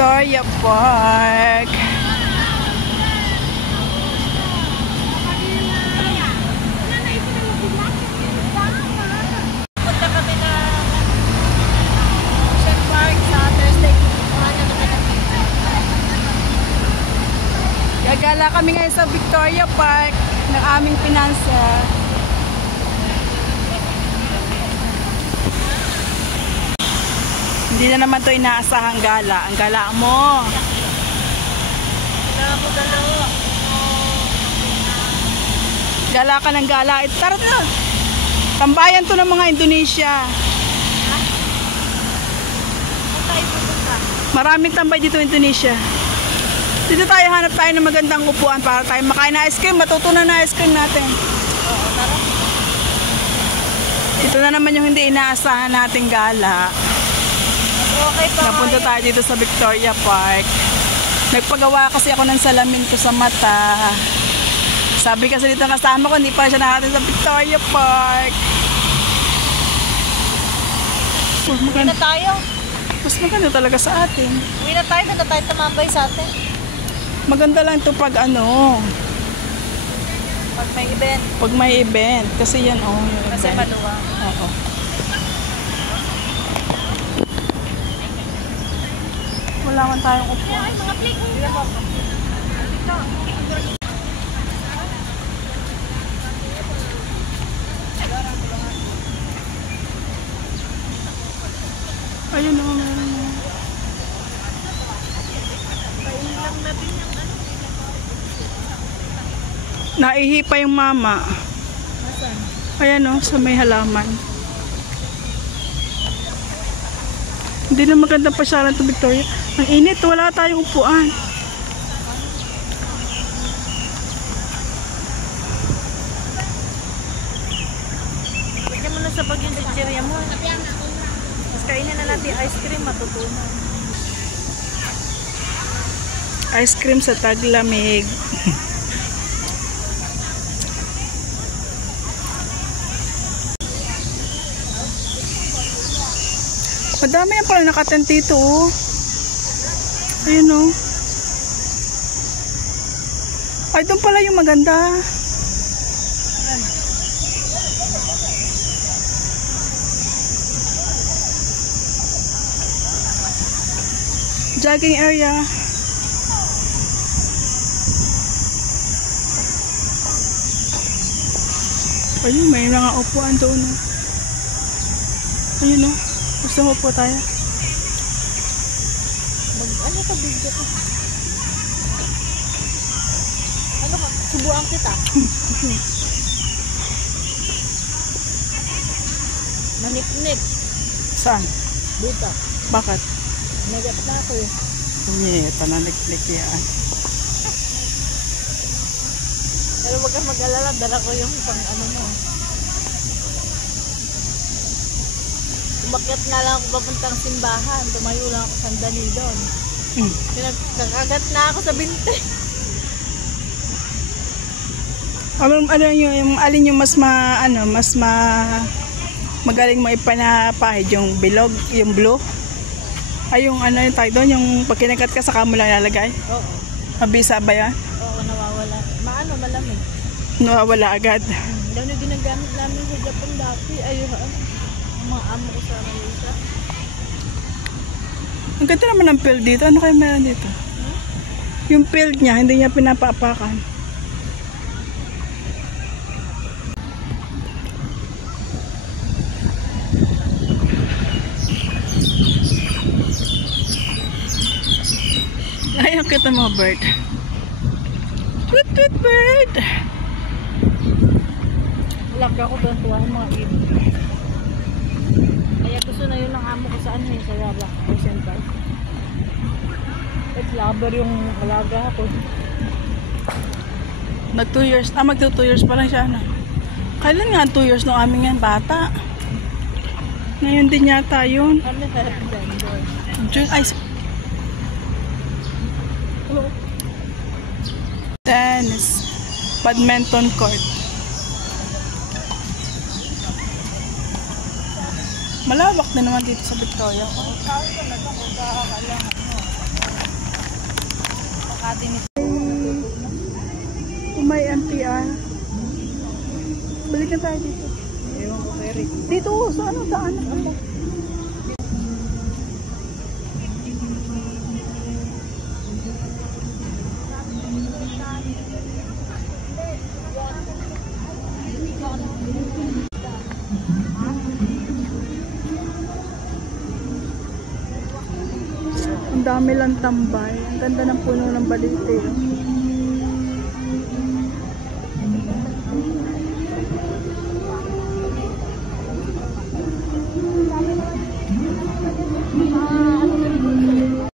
Victoria Park. Punta kami na Ocean Park sa Thursday. Gagala kami ngayon sa Victoria Park ng aming pinansa. Hindi na naman to inaasahang gala. Ang gala mo. Gala ka ng gala. Tara na. Tambayan to ng mga Indonesia. Maraming tambay dito Indonesia. Dito tayo hanap tayo ng magandang upuan para tayo makain na ice cream. Matutunan na ice cream natin. Oo, tara. Ito na naman yung hindi inaasahan nating gala. Okay pa. Napunta tayo dito sa Victoria Park. Nagpagawa kasi ako ng salamin ko sa mata. Sabi kasi dito kasama ko, hindi pa siya nakarating sa Victoria Park. Uwi na tayo. Mas maganda talaga sa atin. Uwi na tayo. Ganda tayo tumambay sa atin. Maganda lang ito pag ano, Pag may event. pag may event. Kasi yan yung Kasi event. maluwang. Oo. Wala man tayong upuan. Ay, mga plate. Ayun naman meron mo. Naihi pa yung mama. Nasaan? Ayan o, sa may halaman. Hindi na magandang pasyalan to Victoria. Ang init, wala tayong upuan. Bigyan mo na sa pag yung chichirya mo. Mas kainin na natin ice cream, matutunan. Ice cream sa taglamig. Madami yan pala nakatent dito oh. Ayun oh. Ay, doon pala yung maganda. Jogging area. Ayun, may mga upuan doon oh. Ayun oh. Gusto mo po tayo? Ano ka bigyan ko? Ano ka? Subuan kita. Manipnik. Saan? Dito. Bakit? Nagat na ako eh. Tumiyeta na nagklik yan. Pero wag kang mag-alala, dala ko yung pang ano mo. Umakyat nga lang ako papuntang simbahan. Tumayo lang ako sandali doon. Pinagkakagat na ako sa binte. Yung alin yung mas magaling mo ipanapahid yung bilog, yung blue? Ay yung ano yung tayo doon, yung pag kinagat ka saka mo lang ilalagay? Oo. Mabisa ba yan? Oo, nawawala. Malamig. Nawawala agad. Daw na ginagamit namin sa Japan dati. Ayun, ang mga amo ko sa Malaysia. Ang ganda naman ng field dito. Ano kayo meron dito? Yung field niya, hindi niya pinapaapakan. Ay, ang kita mga bird. Tweet, tweet, bird! Lagi ako doon tuwa ng mga ibig. Kaya gusto na yun ng amo ko sa ano yun, sa Yara, Ocean Park. At lover yung alaga ako. Mag 2 years. Mag 2 years pa lang siya. Ano? Kailan nga 2 years nung aming yan, bata? Ngayon din yata yun. Kami harap dyan doon. June, ay, tennis. Badminton court. Malawak na naman dito sa Victoria. ate ni Kung may NPR. Balik na tayo dito. Ewan ko kay Rick. Dito, sa ano, daan. Ano? Ang dami lang tambay. Ang ganda ng puno ng balite.